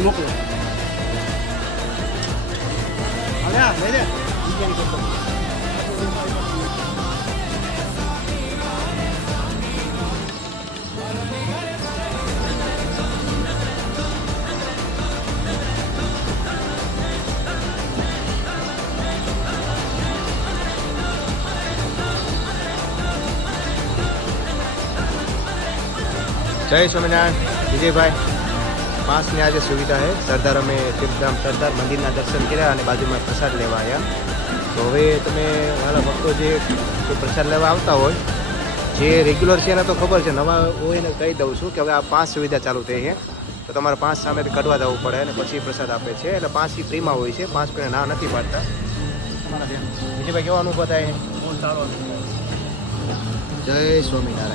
મોકલો હવે આ લઈ લે બીજાની કરતો जय स्वामीनारायण विजयभाई पास में आज सुविधा है सरदार में तीर्थधाम सरदार मंदिर दर्शन કર્યા અને બાજુમાં પ્રસાદ લેવા આવ્યા તો હવે તમે મારા ભક્તો જે પ્રસાદ લેવા આવતા હોય જે રેગ્યુલર છે એને તો ખબર છે નવા હોય એને કહી દઉં છું કે હવે આ 5 સુવિધા ચાલુ થઈ છે તો તમારે 5 સામેથી કઢવા જવું પડે અને પછી પ્રસાદ આપે છે એટલે 5 થી ફ્રીમાં હોય છે 5 કોઈને ના નથી પાડતા વિજયભાઈ કેવો અનુભવ થાય જય સ્વામિનારાયણ